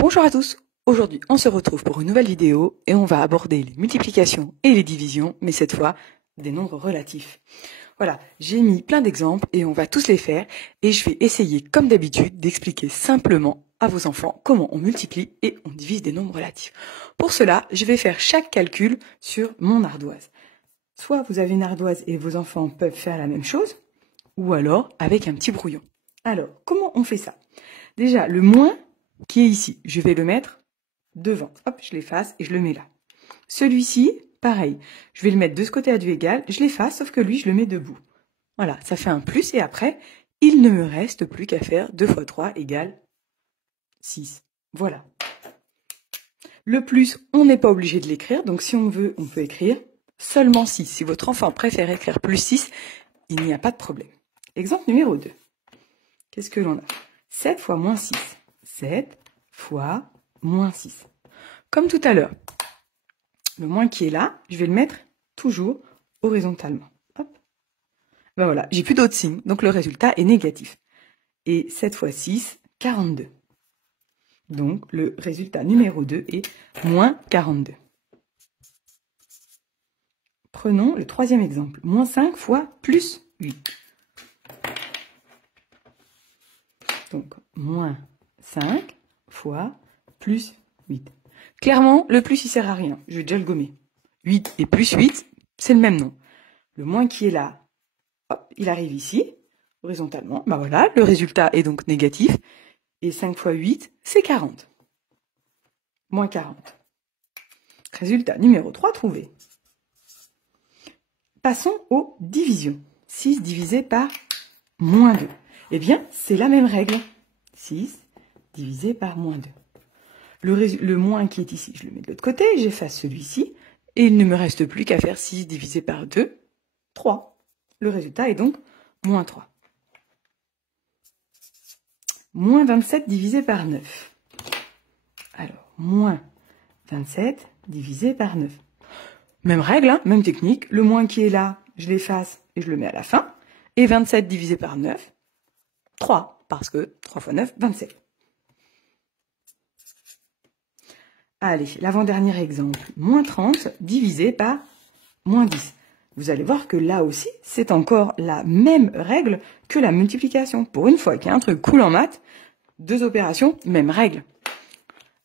Bonjour à tous, aujourd'hui on se retrouve pour une nouvelle vidéo et on va aborder les multiplications et les divisions, mais cette fois des nombres relatifs. Voilà, j'ai mis plein d'exemples et on va tous les faire et je vais essayer comme d'habitude d'expliquer simplement à vos enfants comment on multiplie et on divise des nombres relatifs. Pour cela, je vais faire chaque calcul sur mon ardoise. Soit vous avez une ardoise et vos enfants peuvent faire la même chose, ou alors avec un petit brouillon. Alors, comment on fait ça? Déjà, le moins qui est ici, je vais le mettre devant. Hop, je l'efface et je le mets là. Celui-ci, pareil, je vais le mettre de ce côté à du égal, je l'efface, sauf que lui, je le mets debout. Voilà, ça fait un plus et après, il ne me reste plus qu'à faire 2 fois 3 égale 6. Voilà. Le plus, on n'est pas obligé de l'écrire, donc si on veut, on peut écrire seulement 6. Si votre enfant préfère écrire plus 6, il n'y a pas de problème. Exemple numéro 2. Qu'est-ce que l'on a? 7 fois moins 6. 7 fois moins 6. Comme tout à l'heure, le moins qui est là, je vais le mettre toujours horizontalement. Hop. Ben voilà, j'ai plus d'autres signes, donc le résultat est négatif. Et 7 fois 6, 42. Donc le résultat numéro 2 est moins 42. Prenons le troisième exemple. Moins 5 fois plus 8. Donc moins 5 fois plus 8. Clairement, le plus, il sert à rien. Je vais déjà le gommer. 8 et plus 8, c'est le même nom. Le moins qui est là, hop, il arrive ici, horizontalement. Ben voilà, le résultat est donc négatif. Et 5 fois 8, c'est 40. Moins 40. Résultat numéro 3 trouvé. Passons aux divisions. 6 divisé par moins 2. Eh bien, c'est la même règle. 6 divisé par moins 2. Le moins qui est ici, je le mets de l'autre côté, j'efface celui-ci, et il ne me reste plus qu'à faire 6 divisé par 2, 3. Le résultat est donc moins 3. Moins 27 divisé par 9. Alors, moins 27 divisé par 9. Même règle, hein, même technique. Le moins qui est là, je l'efface et je le mets à la fin. Et 27 divisé par 9, 3. Parce que 3 fois 9, 27. Allez, l'avant-dernier exemple. Moins 30 divisé par moins 10. Vous allez voir que là aussi, c'est encore la même règle que la multiplication. Pour une fois qu'il y a un truc cool en maths, 2 opérations, même règle.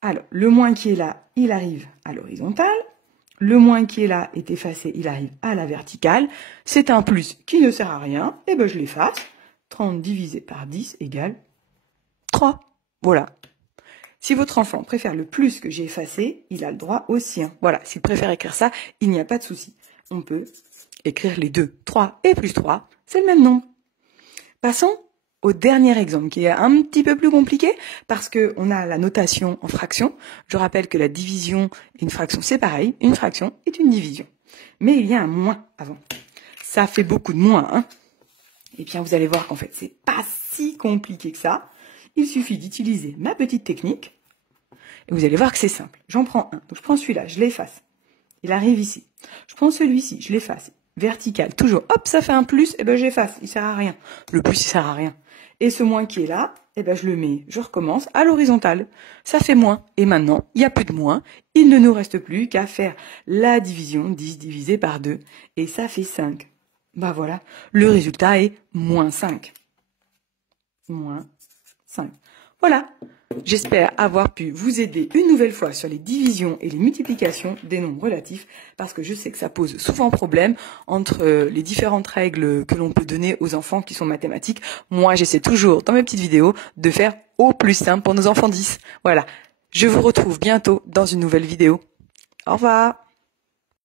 Alors, le moins qui est là, il arrive à l'horizontale. Le moins qui est là est effacé, il arrive à la verticale. C'est un plus qui ne sert à rien. Et ben je l'efface. 30 divisé par 10 égale 3. Voilà. Si votre enfant préfère le plus que j'ai effacé, il a le droit au sien. Voilà, s'il préfère écrire ça, il n'y a pas de souci. On peut écrire les deux. 3 et plus 3, c'est le même nombre. Passons au dernier exemple, qui est un petit peu plus compliqué, parce qu'on a la notation en fraction. Je rappelle que la division et une fraction, c'est pareil. Une fraction est une division. Mais il y a un moins avant. Ça fait beaucoup de moins, hein. Et bien, vous allez voir qu'en fait, c'est pas si compliqué que ça. Il suffit d'utiliser ma petite technique. Et vous allez voir que c'est simple. J'en prends un. Donc je prends celui-là, je l'efface. Il arrive ici. Je prends celui-ci, je l'efface. Vertical, toujours. Hop, ça fait un plus, et ben j'efface. Il sert à rien. Le plus, il sert à rien. Et ce moins qui est là, et ben je le mets, je recommence à l'horizontale. Ça fait moins. Et maintenant, il n'y a plus de moins. Il ne nous reste plus qu'à faire la division, 10 divisé par 2. Et ça fait 5. Ben voilà. Le résultat est moins 5. Moins 5. Voilà. J'espère avoir pu vous aider une nouvelle fois sur les divisions et les multiplications des nombres relatifs, parce que je sais que ça pose souvent problème entre les différentes règles que l'on peut donner aux enfants qui sont mathématiques. Moi, j'essaie toujours, dans mes petites vidéos, de faire au plus simple pour nos enfants 10. Voilà. Je vous retrouve bientôt dans une nouvelle vidéo. Au revoir.